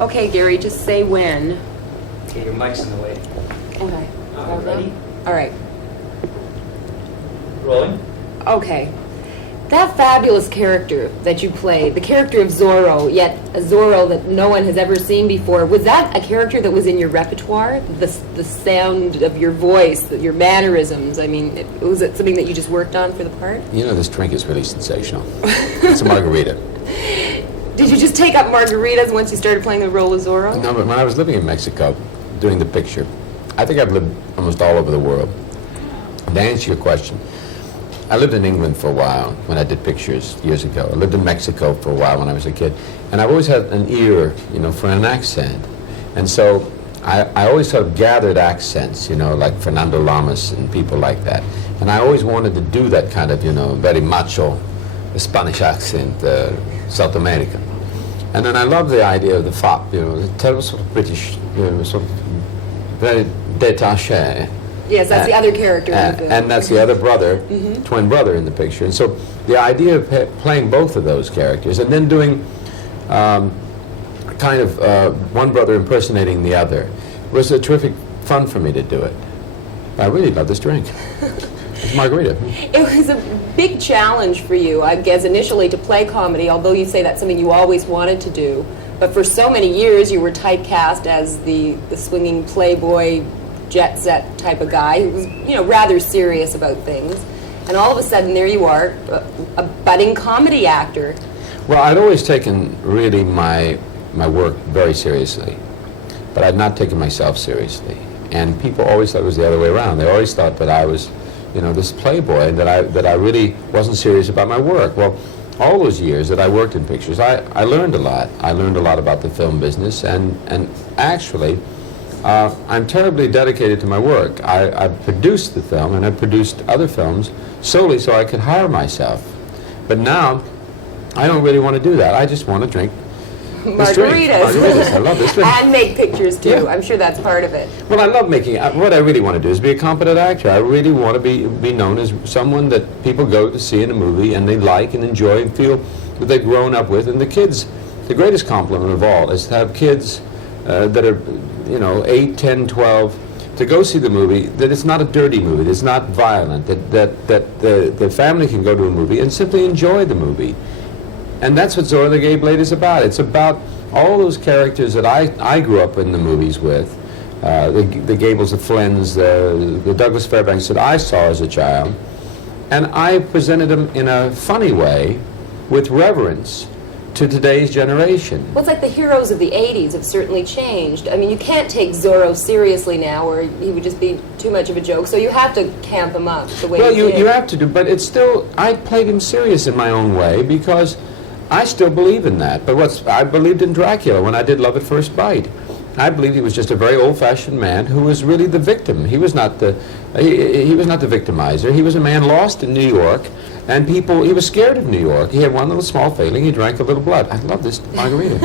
Okay, Gary, just say when. Okay, your mic's in the way. Okay. Ready? All right. Rolling. Okay. That fabulous character that you played, the character of Zorro, yet a Zorro that no one has ever seen before, was that a character that was in your repertoire? The sound of your voice, your mannerisms? I mean, was it something that you just worked on for the part? You know, this drink is really sensational. It's a margarita. Did you just take up margaritas once you started playing the role of Zorro? No, but when I was living in Mexico, doing the picture, I think I've lived almost all over the world. To answer your question, I lived in England for a while when I did pictures years ago. I lived in Mexico for a while when I was a kid. And I've always had an ear, you know, for an accent. And so I always sort of gathered accents, you know, like Fernando Lamas and people like that. And I always wanted to do that kind of, you know, very macho Spanish accent, South American. And then I love the idea of the fop, you know, the terrible sort of British, you know, sort of very détaché. Yes, that's the other character. And that's the other brother, twin brother in the picture. And so the idea of playing both of those characters and then doing kind of one brother impersonating the other was a terrific fun for me to do it. I really love this drink. It's margarita. It was a big challenge for you, I guess, initially to play comedy, although you say that's something you always wanted to do. But for so many years you were typecast as the swinging playboy, jet set type of guy who was, you know, rather serious about things. And all of a sudden, there you are, a budding comedy actor. Well, I'd always taken really my work very seriously, but I'd not taken myself seriously. And people always thought it was the other way around. They always thought that I was, you know, this playboy, and that I really wasn't serious about my work. Well, all those years that I worked in pictures, I learned a lot. I learned a lot about the film business, and actually, I'm terribly dedicated to my work. I produced the film, and I produced other films solely so I could hire myself. But now, I don't really want to do that. I just want to drink this drink. Margaritas. I love this drink. And make pictures, too. Yeah. I'm sure that's part of it. Well, I love making, what I really want to do is be a competent actor. I really want to be known as someone that people go to see in a movie and they like and enjoy and feel that they've grown up with. And the kids, the greatest compliment of all is to have kids that are, you know, 8, 10, 12, to go see the movie, that it's not a dirty movie, that it's not violent, that the family can go to a movie and simply enjoy the movie. And that's what Zorro the Gay Blade is about. It's about all those characters that I grew up in the movies with, the Gables, the Flynns, the Douglas Fairbanks that I saw as a child, and I presented them in a funny way with reverence to today's generation. Well, it's like the heroes of the 80s have certainly changed. I mean, you can't take Zorro seriously now, or he would just be too much of a joke, so you have to camp him up the way you did. You have to do, but it's still, I played him serious in my own way, because I still believe in that. But I believed in Dracula when I did Love at First Bite. I believed he was just a very old-fashioned man who was really the victim. He was not the victimizer. He was a man lost in New York, and he was scared of New York. He had one little small failing. He drank a little blood. I love this margarita.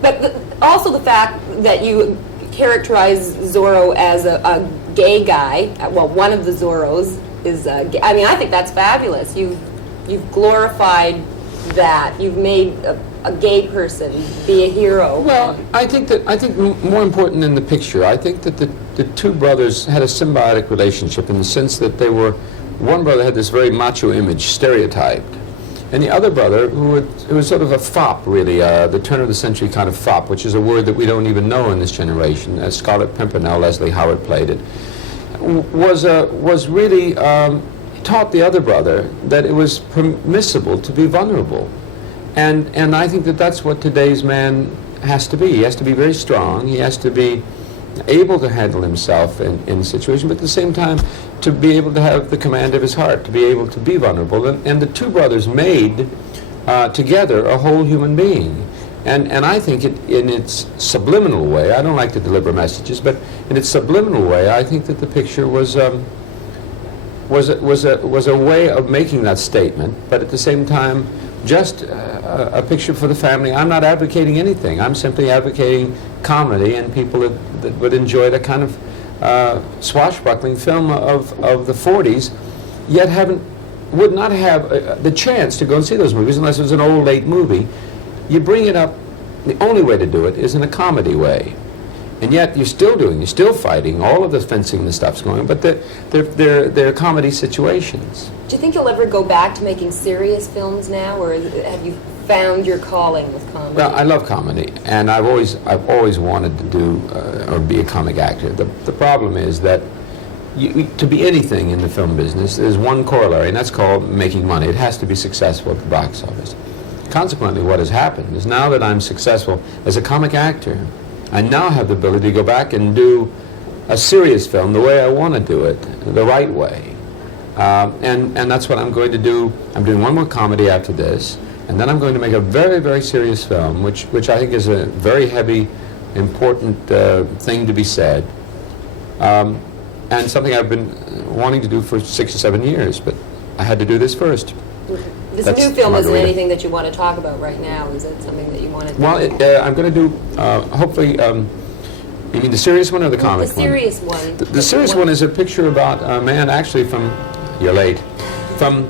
But also the fact that you characterize Zorro as a gay guy, well, one of the Zorros is gay. I mean, I think that's fabulous. You've glorified that. You've made a gay person be a hero. Well, I think more important than the picture, I think that the two brothers had a symbiotic relationship in the sense that one brother had this very macho image, stereotyped, and the other brother, who was sort of a fop, really, the turn of the century kind of fop, which is a word that we don't even know in this generation. Scarlett Pimpernel, Leslie Howard played it, was really taught the other brother that it was permissible to be vulnerable. And I think that that's what today's man has to be. He has to be very strong. He has to be able to handle himself in situations, but at the same time to be able to have the command of his heart, to be able to be vulnerable. And the two brothers made together a whole human being. And I think in its subliminal way, I don't like to deliver messages, but in its subliminal way, I think that the picture was a way of making that statement, but at the same time, just a picture for the family. I'm not advocating anything. I'm simply advocating comedy and people that would enjoy the kind of swashbuckling film of the 40s, yet would not have the chance to go and see those movies unless it was an old, late movie. You bring it up the only way to do it is in a comedy way. And yet you're still fighting, all of the fencing and stuff's going on, but they're comedy situations. Do you think you'll ever go back to making serious films now, or have you found your calling with comedy? Well, I love comedy, and I've always wanted to do or be a comic actor. The problem is that to be anything in the film business, there's one corollary, and that's called making money. It has to be successful at the box office. Consequently, what has happened is now that I'm successful as a comic actor, I now have the ability to go back and do a serious film the way I want to do it, the right way. And that's what I'm going to do. I'm doing one more comedy after this, and then I'm going to make a very, very serious film, which I think is a very heavy, important thing to be said, and something I've been wanting to do for 6 or 7 years, but I had to do this first. This That's new film isn't Margarita. anything that you want to talk about right now. Is it something that you want to? Well, I'm going to do, hopefully, you mean the serious one or the comic the serious one. The serious one is a picture about a man actually from, you're late, from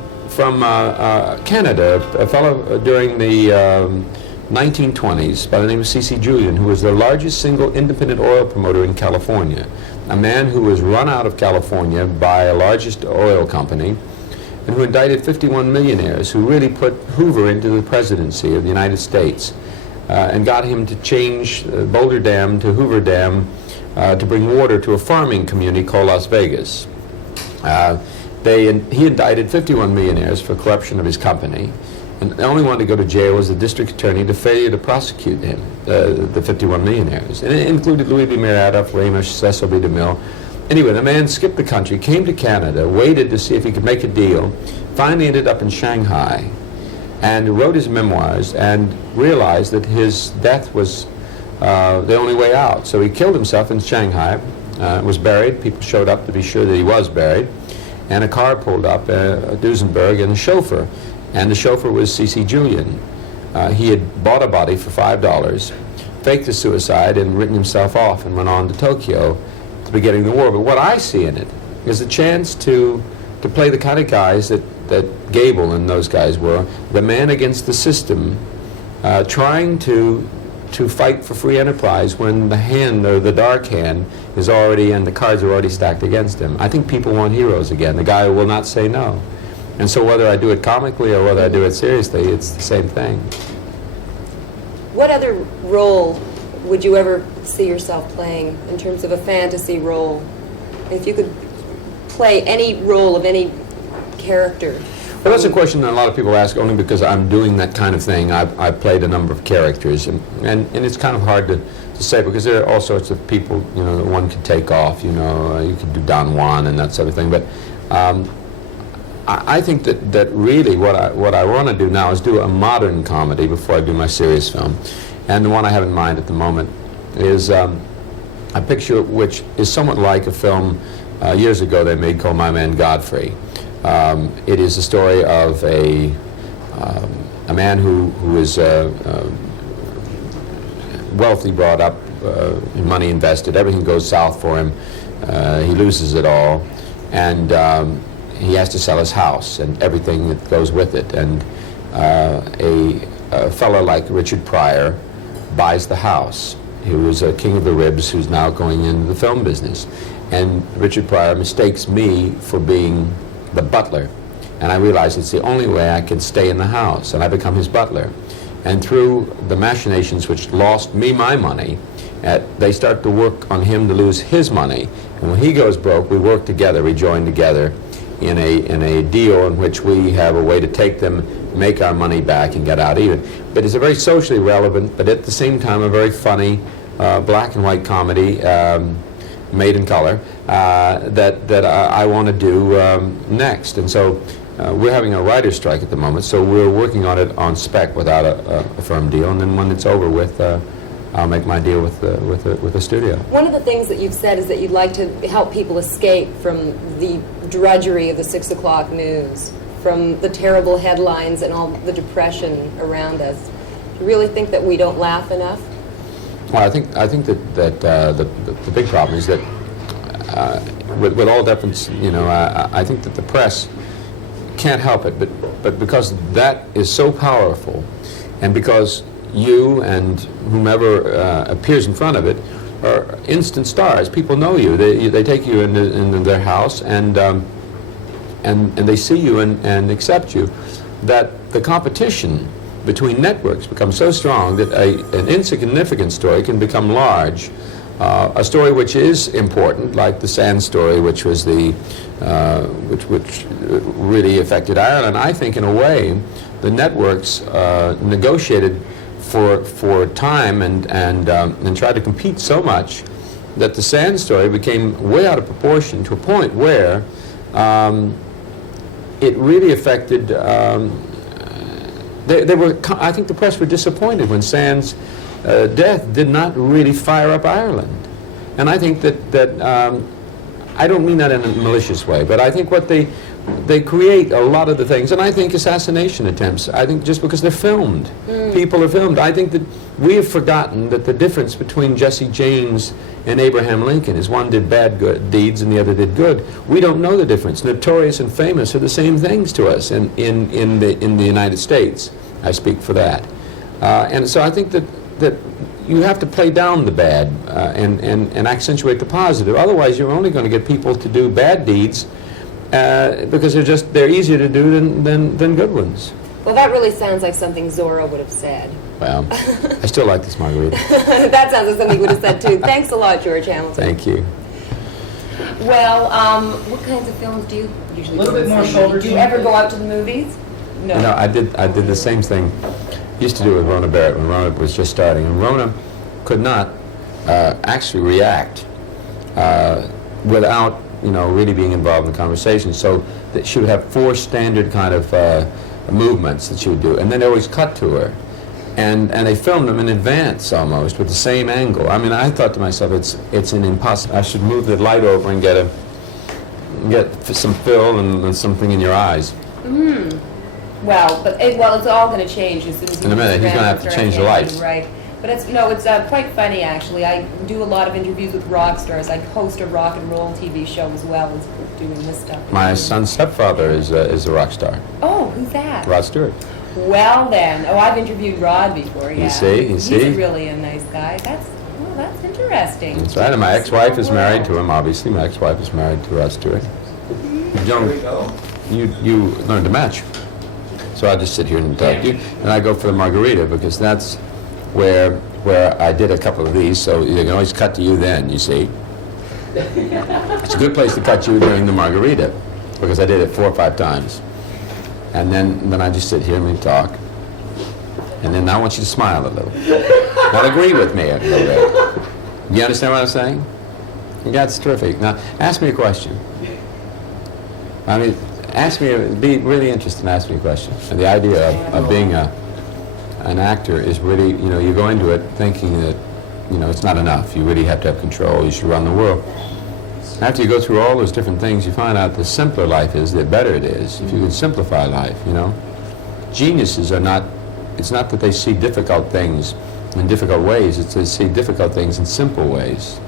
Canada, a fellow during the 1920s by the name of C.C. Julian, who was the largest single independent oil promoter in California. A man who was run out of California by a largest oil company, and who indicted 51 millionaires who really put Hoover into the presidency of the United States and got him to change Boulder Dam to Hoover Dam to bring water to a farming community called Las Vegas. He indicted 51 millionaires for corruption of his company, and the only one to go to jail was the district attorney to failure to prosecute him, the 51 millionaires. And it included Louis B. Mayer, Adolph Ramish, Cecil B. DeMille. Anyway, the man skipped the country, came to Canada, waited to see if he could make a deal, finally ended up in Shanghai, and wrote his memoirs and realized that his death was the only way out. So he killed himself in Shanghai, was buried. People showed up to be sure that he was buried, and a car pulled up, a Duesenberg, and a chauffeur. And the chauffeur was C.C. Julian. He had bought a body for $5, faked a suicide, and written himself off and went on to Tokyo to be getting the war. But what I see in it is a chance to play the kind of guys that Gable and those guys were, the man against the system, trying to fight for free enterprise when the hand, or the dark hand, is already, and the cards are already stacked against him. I think people want heroes again, the guy who will not say no. And so whether I do it comically or whether I do it seriously, it's the same thing. What other role would you ever see yourself playing in terms of a fantasy role? If you could play any role of any character. Well, that's a question that a lot of people ask only because I'm doing that kind of thing. I've played a number of characters, and it's kind of hard to say because there are all sorts of people, you know, that one could take off, you know, you could do Don Juan and that sort of thing. But I think that really what I want to do now is do a modern comedy before I do my serious film. And the one I have in mind at the moment is a picture which is somewhat like a film years ago they made called My Man Godfrey. It is a story of a man who is wealthy, brought up, money invested, everything goes south for him. He loses it all, and he has to sell his house and everything that goes with it. And a fellow like Richard Pryor buys the house. He was a king of the ribs who's now going into the film business. And Richard Pryor mistakes me for being the butler. And I realize it's the only way I can stay in the house, and I become his butler. And through the machinations which lost me my money, they start to work on him to lose his money. And when he goes broke, we work together, we join together in a deal in which we have a way to take them, make our money back, and get out even. But it's a very socially relevant, but at the same time a very funny black and white comedy made in color that I want to do next. And so we're having a writer's strike at the moment, so we're working on it on spec without a firm deal, and then when it's over with, I'll make my deal with the studio. One of the things that you've said is that you'd like to help people escape from the drudgery of the 6 o'clock news, from the terrible headlines and all the depression around us. Do you really think that we don't laugh enough? Well, I think that the big problem is that with all deference, you know, I think that the press can't help it, but because that is so powerful, and because you and whomever appears in front of it are instant stars. People know you. They take you into their house and they see you and accept you. That the competition between networks becomes so strong that an insignificant story can become large. A story which is important, like the Sand story, which was which really affected Ireland. I think, in a way, the networks negotiated for time and tried to compete so much that the Sand story became way out of proportion to a point where it really affected. I think the press were disappointed when Sand's death did not really fire up Ireland. And I think that I don't mean that in a malicious way, but I think what they create a lot of the things, and I think assassination attempts, I think just because they're filmed. People are filmed. I think that we have forgotten that the difference between Jesse James and Abraham Lincoln is one did bad deeds and the other did good. We don't know the difference. Notorious and famous are the same things to us in the United States. I speak for that. And so I think that you have to play down the bad and accentuate the positive. Otherwise, you're only going to get people to do bad deeds because they're easier to do than good ones. Well, that really sounds like something Zorro would have said. Well, I still like this margarita. That sounds like something he would have said too. Thanks a lot, George Hamilton. Thank you. Well, what kinds of films do you usually A little do? bit more shoulder. Do you ever go out to the movies? No. You know, I did the same thing. Used to do with Rona Barrett when Rona was just starting, and Rona could not actually react without really being involved in the conversation. So that she would have 4 standard kind of movements that she would do, and then they always cut to her, and they filmed them in advance almost with the same angle. I mean, I thought to myself, it's an impossible. I should move the light over and get some fill and something in your eyes. Well, it's all going to change as soon as In a minute, he's going to have to change the lights. Right. But it's quite funny, actually. I do a lot of interviews with rock stars. I host a rock and roll TV show as well as doing this stuff. My son's stepfather is a rock star. Oh, who's that? Rod Stewart. Well then. Oh, I've interviewed Rod before, yeah. You see? He's really a nice guy. That's interesting. That's right, and my ex-wife is married to him, obviously. My ex-wife is married to Rod Stewart. You learn to match. So I just sit here and talk to you, and I go for the margarita because that's where I did a couple of these, so you can always cut to you then, you see. It's a good place to cut you during the margarita because I did it 4 or 5 times. And then I just sit here and we talk. And then I want you to smile a little. Not agree with me a little bit. You understand what I'm saying? Yeah, that's terrific. Now, ask me a question. I mean, be really interested and ask me a question. And the idea of being an actor is really, you go into it thinking that, it's not enough. You really have to have control. You should run the world. After you go through all those different things, you find out the simpler life is, the better it is. If you can simplify life, Geniuses are not, it's not that they see difficult things in difficult ways, it's they see difficult things in simple ways.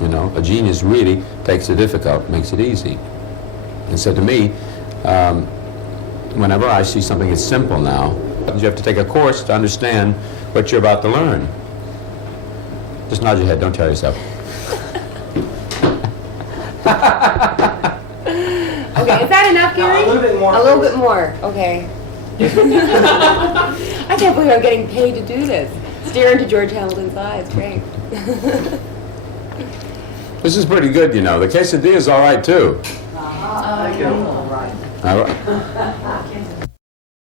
A genius really takes the difficult, makes it easy. And so to me, whenever I see something that's simple now, you have to take a course to understand what you're about to learn. Just nod your head, don't tell yourself. Okay, is that enough, Gary? A little bit more. A little bit more, okay. I can't believe I'm getting paid to do this. Stare into George Hamilton's eyes, great. This is pretty good, The quesadilla is all right, too. Thank you. All right.